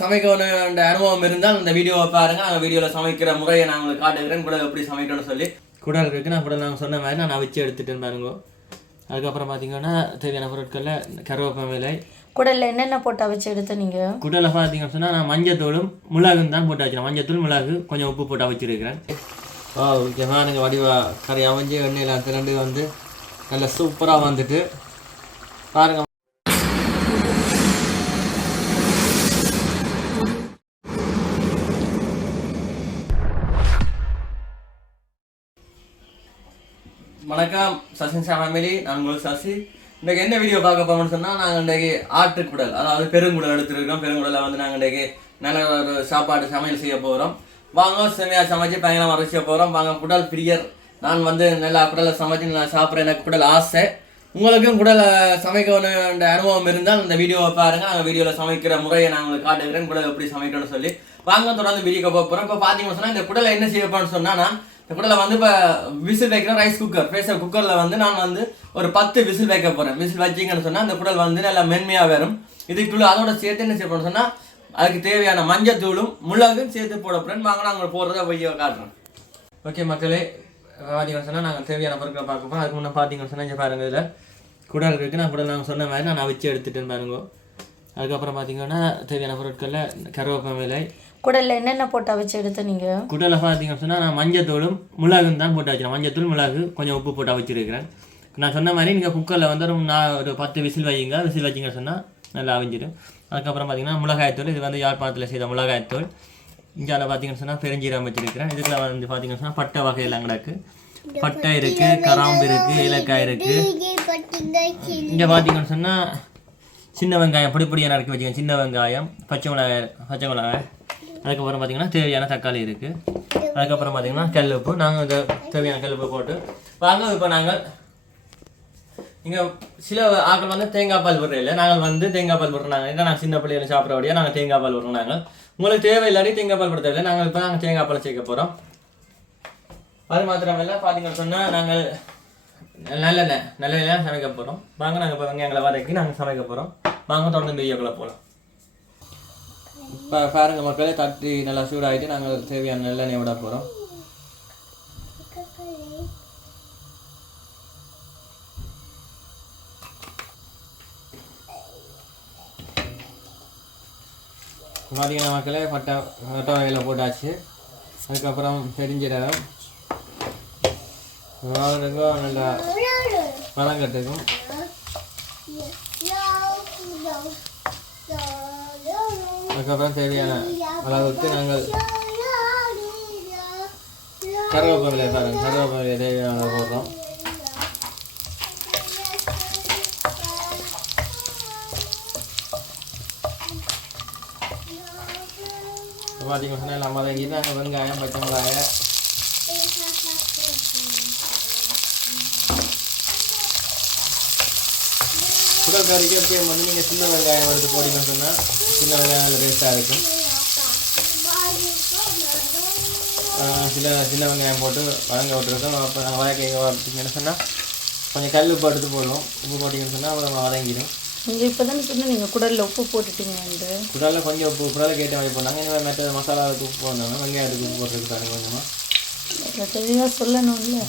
சமைக்க அனுபவம் இருந்தால் அந்த வீடியோவை பாருங்க. அந்த வீடியோவில் சமைக்கிற முறையை நான் உங்களுக்கு காட்டுகிறேன். குடல் எப்படி சமைக்கணும்னு சொல்லி குடல் இருக்குது. நான் குடல் நாங்கள் சொன்ன மாதிரி நான் வச்சு எடுத்துட்டேன் பாருங்க. அதுக்கப்புறம் பார்த்தீங்கன்னா தேவையான பொருட்களில் கருவேப்பிலை. குடலில் என்னென்ன போட்டு வச்சு எடுத்து நீங்கள் குடலை பார்த்தீங்கன்னு சொன்னால் நான் மஞ்சத்தூளும் மிளகும் தான் போட்டு வச்சுருக்கேன். மஞ்சத்தூள் மிளகு கொஞ்சம் உப்பு போட்டு வச்சுருக்கிறேன். ஓகே பாருங்க வடிவா கறி அமைஞ்சு எண்ணெயில் திரண்டு வந்து நல்லா சூப்பராக வந்துட்டு பாருங்க. வணக்கம் SasiNisha Family, நான் உங்கள் சசி. இன்றைக்கு என்ன வீடியோ பார்க்க போகிறோம்னு சொன்னால் நாங்கள் இன்றைக்கு ஆட்டுக்குடல் அதாவது பெருங்குடல் எடுத்துருக்கோம். பெருங்குடலை வந்து நாங்கள் இன்றைக்கு நல்ல ஒரு சாப்பாடு சமையல் செய்ய போகிறோம். வாங்க செமையாக சமைச்சு பயங்கரமாக அரைச்ச போகிறோம். வாங்க குடல் பிரியர். நான் வந்து நல்லா குடலை சமைச்சு நல்லா சாப்பிட்றேன். எனக்கு குடல் ஆசை. உங்களுக்கும் குடலை சமைக்கணும் அனுபவம் இருந்தால் அந்த வீடியோவை பாருங்கள். அந்த வீடியோவில் சமைக்கிற முறையை நான் உங்களுக்கு காட்டுகிறேன். குடலை எப்படி சமைக்கணும்னு சொல்லி வாங்க தொடர்ந்து வீடியோக்கு போக போகிறோம். இப்போ பார்த்தீங்கன்னு சொன்னால் இந்த குடலை என்ன செய்ய போகிறேன்னு சொன்னால் நான் இந்த குடலை வந்து இப்போ விசில் வைக்கிறேன். ரைஸ் குக்கர் ப்ரெஷர் குக்கரில் வந்து நான் வந்து ஒரு 10 விசில் வைக்க போகிறேன். விசில் வச்சிங்கன்னு சொன்னால் அந்த குடல் வந்து நல்லா மென்மையாக வரும். இதுக்குள்ளே அதோட சேர்த்து என்ன செய்ய போகிறேன்னு சொன்னால் அதுக்கு தேவையான மஞ்சத்தூளும் மிளகும் சேர்த்து போட போகிறேன். வாங்க நாங்கள் போடுறத வீடியோ காட்டுறோம். ஓகே மக்களே, பார்த்தீங்கன்னு சொன்னால் நாங்கள் தேவையான பொருட்களை பார்க்க போகிறோம். அதுக்கு முன்னே பார்த்தீங்கன்னு சொன்னால் இங்கே பாருங்கள் இதில் குடல் இருக்குது. நான் குடல் நாங்கள் சொன்ன மாதிரி நான் வச்சு எடுத்துட்டேன் பாருங்க. அதுக்கப்புறம் பார்த்தீங்கன்னா தேவையான பொருட்களில் கருவேப்பிலை. குடலில் என்னென்ன போட்டு வச்சு எடுத்து நீங்கள் குடலை பார்த்தீங்கன்னு சொன்னால் நான் மஞ்சத்தூளும் மிளகும் தான் போட்டு வச்சுருக்கேன். மஞ்சத்தூள் மிளகு கொஞ்சம் உப்பு போட்டு வச்சுருக்கிறேன். நான் சொன்ன மாதிரி நீங்கள் குக்கரில் வந்து ஒரு 10 விசில் வைங்க. விசில் வச்சிங்கன்னு சொன்னால் நல்லா அவிஞ்சிடும். அதுக்கப்புறம் பார்த்தீங்கன்னா மிளகாய்த்தூள். இது வந்து யாழ்ப்பாணத்தில் செய்த மிளகாய்த்தூள். இங்கே பார்த்தீங்கன்னு சொன்னால் பெருஞ்சீரகம் வச்சுருக்கிறேன். இதுக்குள்ள வந்து பார்த்தீங்கன்னு சொன்னால் பட்டை வகையெல்லாம் கிடக்கு. பட்டை இருக்குது, கராம்பு இருக்குது, ஏலக்காய் இருக்குது. இங்கே பார்த்தீங்கன்னு சொன்னால் சின்ன வெங்காயம் பொடிப்பொடியாக நறுக்கி வச்சுக்கேன். சின்ன வெங்காயம், பச்சை மிளகாய். அதுக்கப்புறம் பார்த்திங்கன்னா தேவையான தக்காளி இருக்குது. அதுக்கப்புறம் பார்த்திங்கன்னா கல்லுப்பு. நாங்கள் இந்த தேவையான கல்லுப்பு போட்டு வாங்க. இப்போ நாங்கள் இங்கே சில ஆக்கள் வந்து தேங்காய் பால் விடுற இல்லை. நாங்கள் வந்து தேங்காய் பால் விடுறாங்க. ஏன்னா நாங்கள் சின்ன பிள்ளைகளை சாப்பிட்றபடியாக நாங்கள் தேங்காய் பால் விடுறோம். நாங்கள் உங்களுக்கு தேவையில்லாடி தேங்காய் பால் விட தேவையில்லை. நாங்கள் இப்போ நாங்கள் தேங்காய் பால் சேர்க்க போகிறோம். அது மாத்திரமில்லை பார்த்தீங்கன்னு சொன்னால் நாங்கள் நல்லெண்ணெய் சமைக்க போகிறோம். வாங்க நாங்கள் இப்போ வெங்காயங்களை வதக்கி நாங்கள் சமைக்க போகிறோம். வாங்க தொடர்ந்து வீடியோக்குள்ளே போகலாம். இப்போ பாருங்க மக்களே, தட்டி நல்லா சூடாகிட்டு நாங்கள் தேவையான நல்லெண்ணெய் விட போகிறோம். பார்த்தீங்கன்னா மக்களே பட்டை வகையில் போட்டாச்சு. அதுக்கப்புறம் பெருஞ்சீரகம் நல்லா வதங்கட்டுக்கும். அதுக்கப்புறம் தேவையான அளவுக்கு நாங்கள் கருவேப்பிலை பாருங்கள். கருவேப்பிலை தேவையான அளவு போடுறோம். பார்த்தீங்கன்னா சொன்னால் எல்லாம் வதங்கிட்டு நாங்கள் வெங்காயம், பச்சை மிளகாய், குடல் கறிக்கு அப்படியே வந்து நீங்கள் சின்ன வெங்காயம் எடுத்து போட்டிங்கன்னு சொன்னால் சின்ன வெங்காயம் நல்ல டேஸ்ட்டாக இருக்கும். சின்ன வெங்காயம் போட்டு வதங்க விட்டுருக்கோம். அப்போ நாங்கள் வதக்க பார்த்தீங்கன்னு சொன்னால் கொஞ்சம் கல் உப்பு எடுத்து போடுவோம். உப்பு போட்டிங்கன்னு சொன்னால் அப்புறம் வதங்கிடும். நீங்கள் இப்போ தான் சொன்னால் நீங்கள் குடலில் உப்பு போட்டுட்டீங்க. குடலில் கொஞ்சம் உப்பு குடலில் கேட்ட மாதிரி போனாங்க. இனிமேல் மற்ற மசாலாவுக்கு உப்பு போடணும். வெங்காயத்துக்கு உப்பு போட்டுருக்காங்க கொஞ்சமாக. தெளிவாக சொல்லணும்ல.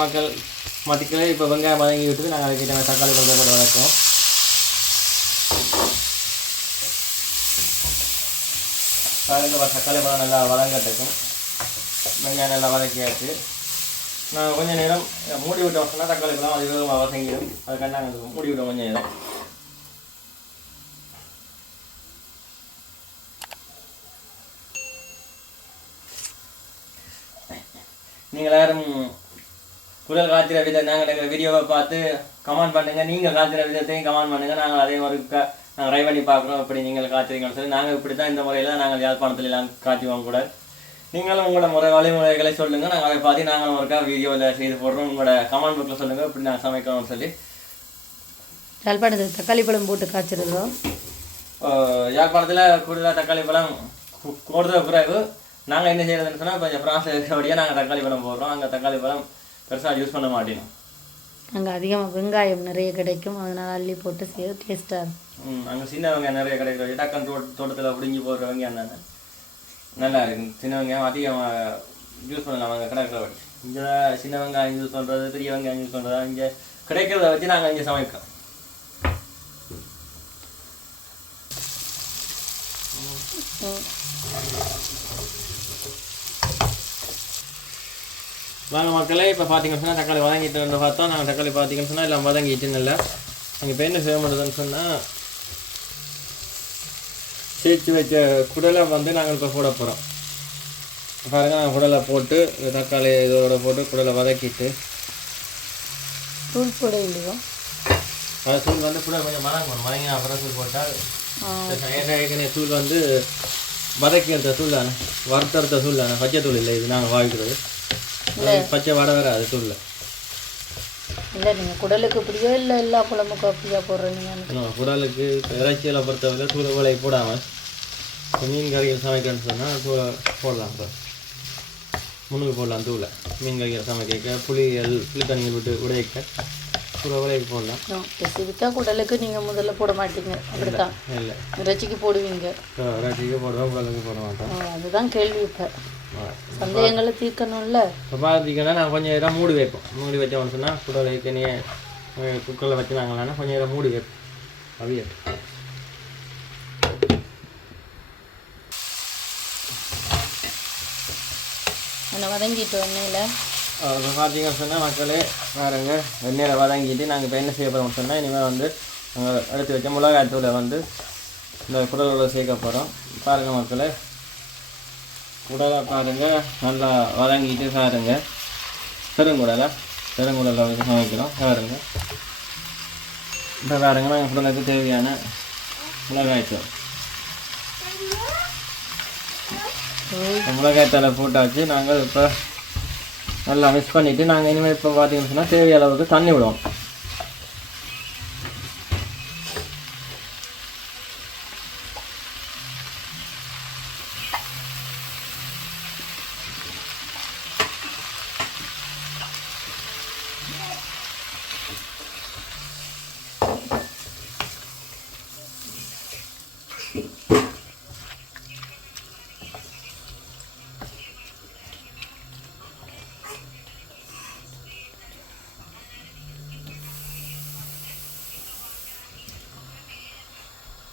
மக்கள் மதிக்கல இப்போ வெங்காயம் வதங்கி விட்டு நாங்கள் அதுக்கிட்ட தக்காளி பழத்தை போட்டு வதக்குவோம். தக்காளி பழம் நல்லா வதங்கட்டுக்கும். வெங்காயம் நல்லா வதக்கியாச்சு. நான் கொஞ்சம் நேரம் மூடி விட்டோம் சொன்னால் தக்காளி பழம் அது வேகமாக வதங்கிடும். அதுக்காக நாங்கள் மூடி விட்டோம் கொஞ்சம் நேரம். நீங்கள் எல்லாரும் குடல் காய்ச்சிற விதம் நாங்கள் வீடியோவை பார்த்து கமெண்ட் பண்ணுங்கள். நீங்கள் காய்ச்சிற விதத்தையும் கமெண்ட் பண்ணுங்கள். நாங்கள் அதே மாதிரி நாங்கள் ட்ரை பண்ணி பார்க்குறோம் அப்படி நீங்கள் காய்ச்சிருக்கீங்கன்னு சொல்லி நாங்கள் இப்படி தான் இந்த முறையில் தான் நாங்கள் யாழ்ப்பாணத்தில் எல்லாம் காய்ச்சுவோம் கூட. நீங்களும் உங்களோட வழிமுறைகளை சொல்லுங்கள், நாங்கள் அதை பார்த்து நாங்களும் ஒருக்கா வீடியோவில் செய்து போடுறோம். உங்களோட கமெண்ட் புக்கில் சொல்லுங்கள் இப்படி நாங்கள் சமைக்கணும்னு சொல்லி. யாழ்ப்பாணத்தில் தக்காளி பழம் போட்டு காய்ச்சிருந்தோம். யாழ்ப்பாணத்தில் கூடுதலாக தக்காளி பழம் கூடுதல் பிறகு நாங்கள் என்ன செய்யறதுன்னு சொன்னால் கொஞ்சம் ஃப்ரான்ஸில் இருக்கிறபடியாக நாங்கள் தக்காளி பழம் போடுறோம். அங்கே தக்காளி பழம் பெருசாக யூஸ் பண்ண மாட்டோம். அங்கே அதிகமாக வெங்காயம் நிறைய கிடைக்கும், அதனால் அள்ளி போட்டு செய்ய டேஸ்ட்டாக இருக்கும். அங்கே சின்ன வெங்காயம் நிறைய கிடைக்கிற டக்குன்னு தோட்டத்தில் பிடிஞ்சி போடுற வெங்காயம் தானே நல்லா இருக்கும். சின்ன வெங்காயம் அதிகமாக யூஸ் பண்ணலாம் அங்கே கிடைக்கிற வச்சு. இங்கே சின்ன வெங்காயம் யூஸ் பண்ணுறது, பெரிய வெங்காயம் யூஸ் பண்ணுறதா இங்கே கிடைக்கிறத வச்சு நாங்கள் இங்கே சமைக்கிறோம். வாங்க மக்களே, இப்போ பார்த்தீங்கன்னு சொன்னால் தக்காளி வதங்கிட்டு வந்து பார்த்தோம். நாங்கள் தக்காளி பார்த்தீங்கன்னு சொன்னால் எல்லாம் வதங்கிட்டு இல்லை. அங்கே இப்போ என்ன செய்ய முடியுதுன்னு சொன்னால் சேர்த்து வச்ச குடலை வந்து நாங்கள் இப்போ போட போகிறோம். பாருங்க, நாங்கள் குடலை போட்டு தக்காளி இதோட போட்டு குடலை வதக்கிட்டு தூள் போட இல்லையோ அது தூள் வந்து குடல் கொஞ்சம் வதங்கணும். வதங்கி அப்புறம் தூள் போட்டால் ஏற்கனவே தூள் வந்து வதக்கி எடுத்த தூள் தானே, வறுத்தறுத்த தூள் தானே, பச்சை தூள் இல்லை இது நாங்கள் வாங்கிக்கிறது. பச்சை வடை வேறு அது தூள் இல்லை. நீங்கள் குடலுக்கு அப்படியோ இல்லை எல்லா குழம்புக்கும் அப்படியா போடுறீங்க? குடலுக்கு இறைச்சியில் பொறுத்தவரை தூள் விலை போடாமல் மீன் கறிகள் சமைக்கணும்னு சொன்னால் தூளை போடலாம். இப்போ முன்னுக்கு போடலாம் தூளை. மீன் கறிகள் சமைக்க புளி தண்ணிகள் விட்டு உடைக்க தூளை விலைக்கு போடலாம். ஸ்பெசிஃபிக்காக குடலுக்கு நீங்கள் முதல்ல போட மாட்டீங்க, அப்படித்தான்? இல்லை, இறைச்சிக்கு போடுவீங்க. இறைச்சிக்கு போடுவோம், குடலுக்கு போட மாட்டோம். அதுதான் கேள்வி. இப்போ சந்தேகங்களை தீர்க்கணும்ல. இப்போ பார்த்தீங்கன்னா நான் கொஞ்சம் நேரம் மூடி வைப்போம். மூடி வச்சோம்னு சொன்னால் குடலை தனியே குக்கரில் வச்சு நாங்களானா கொஞ்சம் நேரம் மூடி வைப்போம். அவியல் என்ன வதங்கிட்டு எண்ணெயில் இப்போ பார்த்தீங்கன்னு சொன்னால் மக்களே பாருங்க, எண்ணெயில் வதங்கிட்டு நாங்கள் இப்போ என்ன செய்ய போகிறோம்னு சொன்னால் இனிமேல் வந்து நாங்கள் எடுத்து வச்ச மிளகாய் தூளை வந்து இந்த குடலோட சேர்க்க போகிறோம். பாருங்கள் மக்களே, குடலை பாருங்கள் நல்லா வதங்கிட்டு பாருங்க. பெருங்குடலை வந்து சமைக்கிறோம் பாருங்க. இப்போ பாருங்க, நாங்கள் குடலுக்கு தேவையான மிளகாய்த்தூள் மிளகாய்த்தூளை போட்டாச்சு. நாங்கள் இப்போ நல்லா மிக்ஸ் பண்ணிவிட்டு நாங்கள் இனிமேல் இப்போ பார்த்தீங்கன்னு சொன்னால் தேவையான அளவுக்கு தண்ணி விடுவோம்.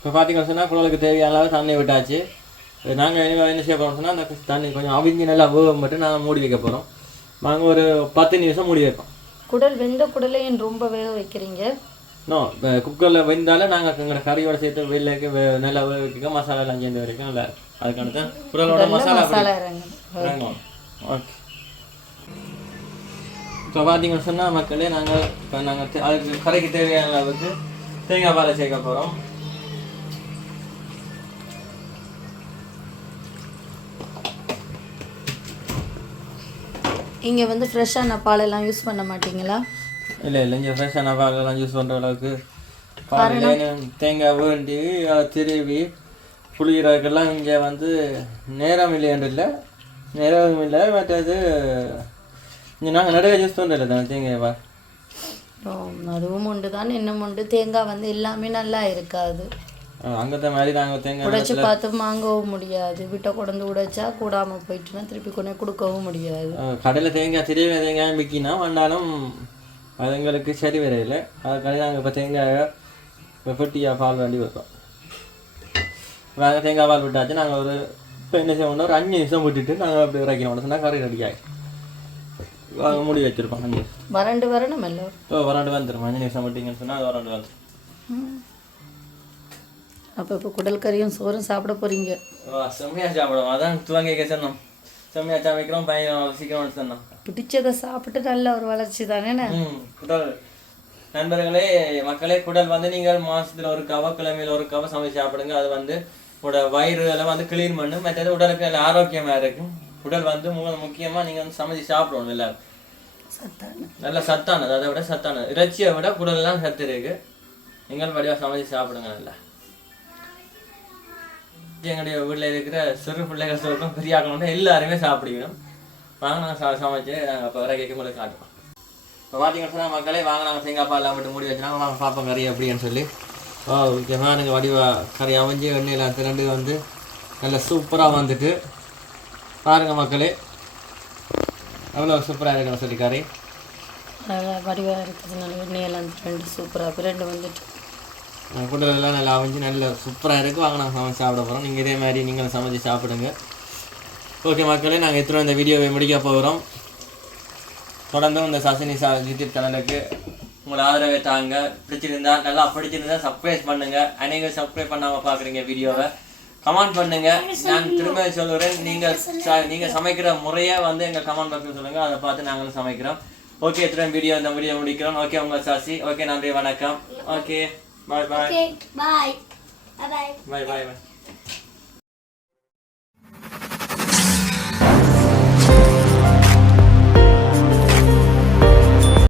இப்போ பார்த்தீங்கன்னு சொன்னால் குழலுக்கு தேவையான அளவு தண்ணி விட்டாச்சு. நாங்கள் என்ன செய்ய போகிறோம்னு சொன்னால் அந்த தண்ணி கொஞ்சம் அவிஞ்சி நல்லா வேக மட்டும் நாங்கள் மூடி வைக்க போகிறோம். நாங்கள் ஒரு 10 நிமிஷம் மூடி வைப்போம். குடல் வெந்த குடலையும் ரொம்ப வேக வைக்கிறீங்க? நோ, குக்கரில் வெந்தாலும் நாங்கள் எங்களோட கறியோட சேர்த்து வெளிலேக்கு நல்லா வேக வைக்க மசாலாலாம் சேர்ந்து வரைக்கும் நல்லா அதுக்கான தான் குடலோட மசாலா இறங்கும். ஓகே, இப்போ பார்த்தீங்கன்னு சொன்னால் மக்களே நாங்கள் அதுக்கு கறிக்கு தேவையான அளவுக்கு தேங்காய் பாலை சேர்க்க போகிறோம். இங்கே வந்து ஃப்ரெஷ்ஷான பாலெல்லாம் யூஸ் பண்ண மாட்டீங்களா? இல்லை, இங்கே ஃப்ரெஷ்ஷான பாலெல்லாம் யூஸ் பண்ணுற அளவுக்கு பால் தேங்காய் வேண்டி திருவி புளிகிறதுக்கெல்லாம் இங்கே வந்து நேரம் இல்லைன்னு இல்லை, நேரம் இல்லை. மற்றது இங்கே நாங்கள் நிறைய யூஸ் பண்ணுறதில்ல தானே தேங்காய் பால். அதுவும் உண்டு தான், இன்னும் உண்டு. தேங்காய் வந்து எல்லாமே நல்லா இருக்காது. அங்கே மாதிரி நாங்கள் தேங்காய் உடைச்சி பார்த்து வாங்கவும் முடியாது. விட்ட கொண்டு உடைச்சா கூடாமல் போயிட்டுனா திருப்பி கொண்டு கொடுக்கவும் முடியாது. கடையில் தேங்காய் திருவிழா தேங்காய் விற்கினா வந்தாலும் அது எங்களுக்கு சரி வரையில. அதுக்காக நாங்கள் இப்போ தேங்காயை பெட்டியாக பால் வேண்டி வைப்போம். வேறு தேங்காய் பால் விட்டாச்சு. நாங்கள் ஒரு இப்போ என்ன செய்வோம்னா ஒரு 5 நிமிஷம் விட்டுட்டு நாங்கள் அப்படி இறக்கணும் சொன்னால் கறி ரெடி ஆகி மூடி வச்சுருப்போம். 5 நிமிஷம் வறண்டு வரணும் இல்லை? வறண்டு வந்துடும். 5 நிமிஷம் விட்டிங்கன்னு சொன்னால் அது வறண்டு வந்துடும். அப்போ இப்போ குடல் கறியும் சோறும் சாப்பிட போகிறீங்க? செம்மையாக சாப்பிடுவோம். அதான் துவங்க சொன்னோம், செம்மையாக சமைக்கிறோம், பையன் சீக்கிரம் சொன்னோம். பிடிச்சதை சாப்பிட்டு நல்ல ஒரு வளர்ச்சி தானே. குடல் நண்பர்களே மக்களே குடல் வந்து நீங்கள் மாசத்துல ஒரு கவ கிழமையில ஒரு கவ சமைச்சு சாப்பிடுங்க. அது வந்து உங்களோட வயிறுல வந்து கிளீன் பண்ணும். மற்றது உடலுக்கு நல்ல ஆரோக்கியமா இருக்கும். குடல் வந்து முக்கியமா நீங்க வந்து சமைச்சு சாப்பிடணும் எல்லாரும். நல்ல சத்தானது, அதை விட சத்தானது. இறைச்சியை விட குடல்லாம் சத்து இருக்கு. நீங்கள் வடிவா சமைச்சு சாப்பிடுங்க நல்லா. எங்களுடைய வீட்டில் இருக்கிற சிறு பிள்ளைகள் சொல்றோம் பெரிய ஆக்கணும் எல்லாருமே சாப்பிடுவோம். வாங்க நாங்கள் சமைச்சு நாங்கள் இப்போ வர கேட்க உங்களுக்கு காட்டுவோம். இப்போ பார்த்தீங்கன்னு சொன்னால் மக்களே வாங்க நாங்கள் தேங்காய் எல்லாம் மட்டும் மூடி வச்சுனாங்க. வாங்க பார்ப்போம் கறி அப்படின்னு சொல்லி. ஓகேவா நீங்கள் வடிவா கறி அமைஞ்சு எண்ணெயில் திரண்டு வந்து நல்லா சூப்பராக வந்துட்டு பாருங்கள் மக்களே எவ்வளோ சூப்பராக இருக்குன்னு சொல்லி கறி வடிவாக இருக்கிறதுனால எண்ணெயெல்லாம் திரண்டு சூப்பராக பிரண்டு வந்துட்டு குடலெல்லாம் நல்லா அமைஞ்சு நல்ல சூப்பராக இருக்குது. வாங்க நாங்கள் சமைச்சு சாப்பிட போகிறோம். நீங்கள் இதே மாதிரி நீங்களும் சமைச்சு சாப்பிடுங்க. ஓகே மக்களே நாங்கள் எத்தனை இந்த வீடியோவை முடிக்க போகிறோம். தொடர்ந்து இந்த சசினிஷா யூடியூப் சேனலுக்கு உங்களை ஆதரவை தாங்க. நல்லா பிடிச்சிருந்தா சப்ஸ்கிரைப் பண்ணுங்க. அனைவரும் சப்ஸ்கிரைப் பண்ணாமல் பார்க்குறீங்க வீடியோவை கமெண்ட் பண்ணுங்க. நான் திரும்ப சொல்லுறேன், நீங்கள் சமைக்கிற முறையை வந்து எங்கள் கமெண்ட் பாக்ஸில் சொல்லுங்கள். அதை பார்த்து நாங்களும் சமைக்கிறோம். ஓகே இந்த வீடியோ முடிக்கிறோம். ஓகே உங்கள் சாசி. ஓகே நன்றி வணக்கம். ஓகே பாய் பாய் பாய் பாய் பாய் பாய் பாய்.